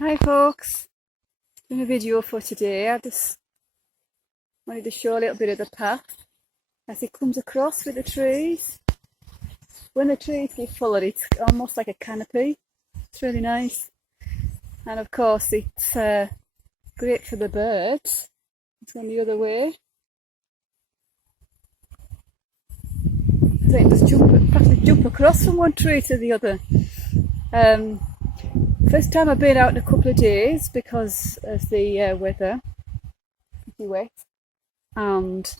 Hi folks, doing a video for today. I just wanted to show a little bit of the path as it comes across with the trees. When the trees get fuller, it's almost like a canopy. It's really nice. And of course it's great for the birds. It's going the other way. They can just practically jump across from one tree to the other. First time I've been out in a couple of days because of the weather, pretty wet, and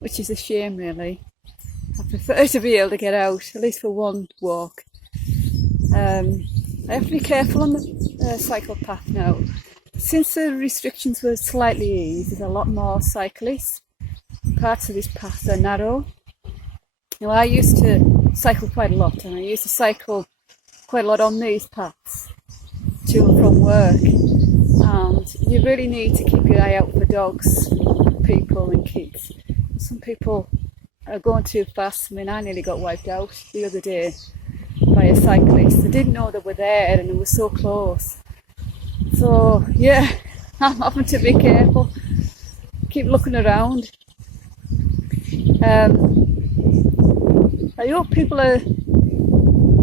which is a shame really. I prefer to be able to get out, at least for one walk. I have to be careful on the cycle path now. Since the restrictions were slightly eased, there's a lot more cyclists. Parts of this path are narrow. Now I used to cycle quite a lot, and I used to cycle quite a lot on these paths to and from work, and you really need to keep your eye out for dogs, people and kids. Some people are going too fast. I mean, I nearly got wiped out the other day by a cyclist. I didn't know they were there and it was so close. So yeah, I'm having to be careful, keep looking around. I hope people are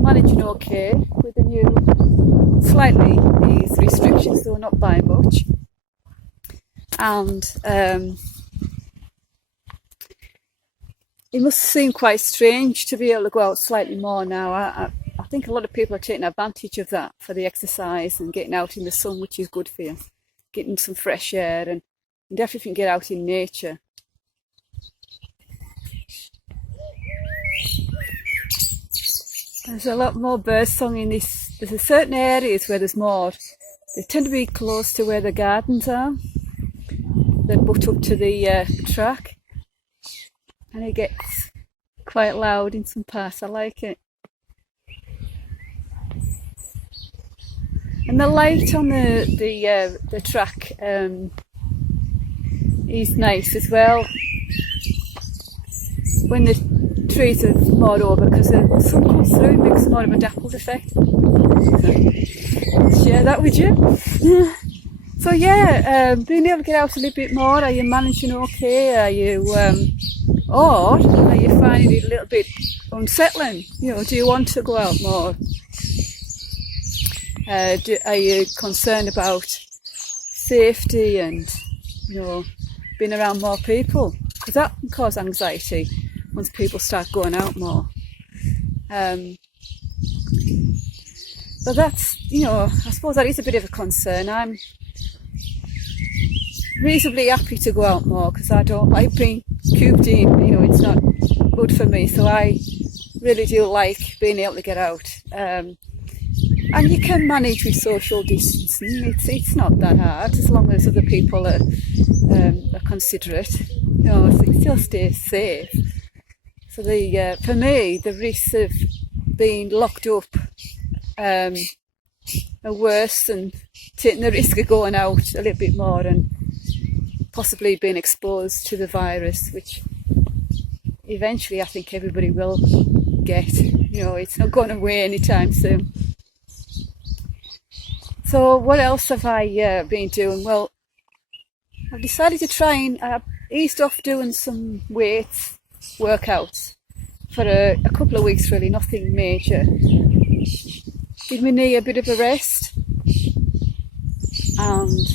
managing okay with the new slightly eased restrictions, though not by much. And it must seem quite strange to be able to go out slightly more now. I think a lot of people are taking advantage of that for the exercise and getting out in the sun, which is good for you, getting some fresh air, and definitely get out in nature. There's a lot more birdsong in this. There's certain areas where there's more. They tend to be close to where the gardens are. They butt up to the track, and it gets quite loud in some parts. I like it. And the light on the track is nice as well when the trees are more over, because the sun comes through and makes more of a dappled effect. So, share that with you. So yeah, being able to get out a little bit more. Are you managing okay? Are you or are you finding it a little bit unsettling? You know, do you want to go out more? Are you concerned about safety and, you know, being around more people? Because that can cause anxiety once people start going out more. But that's, you know, I suppose that is a bit of a concern. I'm reasonably happy to go out more because I don't like being cooped in. You know, it's not good for me. So I really do like being able to get out. And you can manage with social distancing. It's not that hard as long as other people are considerate. You know, so it still stays safe. So for me, the risks of being locked up are worse than taking the risk of going out a little bit more and possibly being exposed to the virus, which eventually I think everybody will get. You know, it's not going away anytime soon. So what else have I been doing? Well, I've decided to try and eased off doing some weights workouts for a couple of weeks, really, nothing major. Give my knee a bit of a rest. And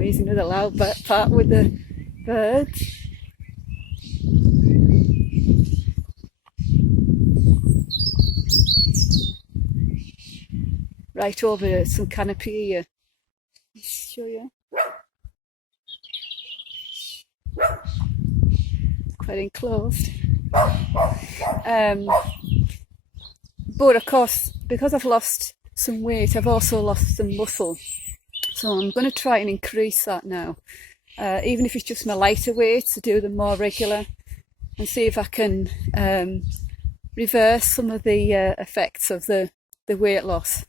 here's another loud part with the birds. Right over some canopy here. Let's show you. Quite enclosed. But of course, because I've lost some weight, I've also lost some muscle. So I'm going to try and increase that now. Even if it's just my lighter weights, to do them more regular and see if I can reverse some of the effects of the weight loss.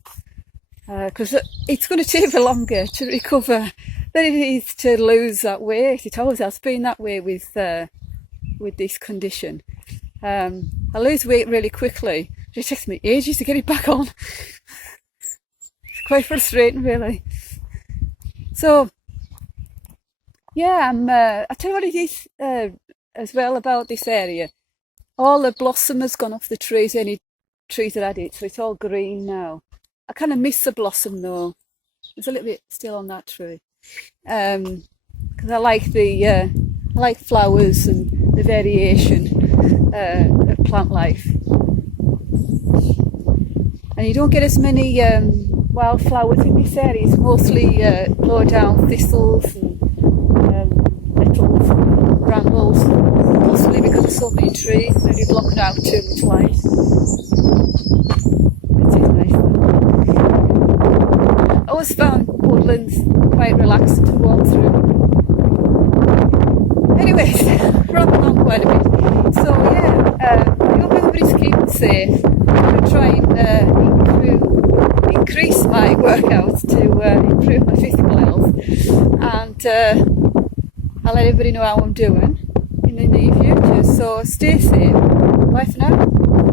Because it's going to take longer to recover than it is to lose that weight. It always has been that way with this condition. I lose weight really quickly. It takes me ages to get it back on. quite frustrating really. So yeah, I tell you what it is as well about this area. All the blossom has gone off the trees, any trees that had it, so it's all green now. I kind of miss the blossom though. There's a little bit still on that tree. Because I like flowers and the variation of plant life. And you don't get as many wildflowers in this area. It's mostly low down thistles and nettles and brambles, possibly because there's so many trees, maybe blocking out too much light. It is nice though. I always found woodlands quite relaxing to walk through. Anyways, run on quite a bit. So yeah, I hope everybody's keeping safe. I'm going to try and increase my workouts to improve my physical health, and I'll let everybody know how I'm doing in the near future. So stay safe. Bye for now.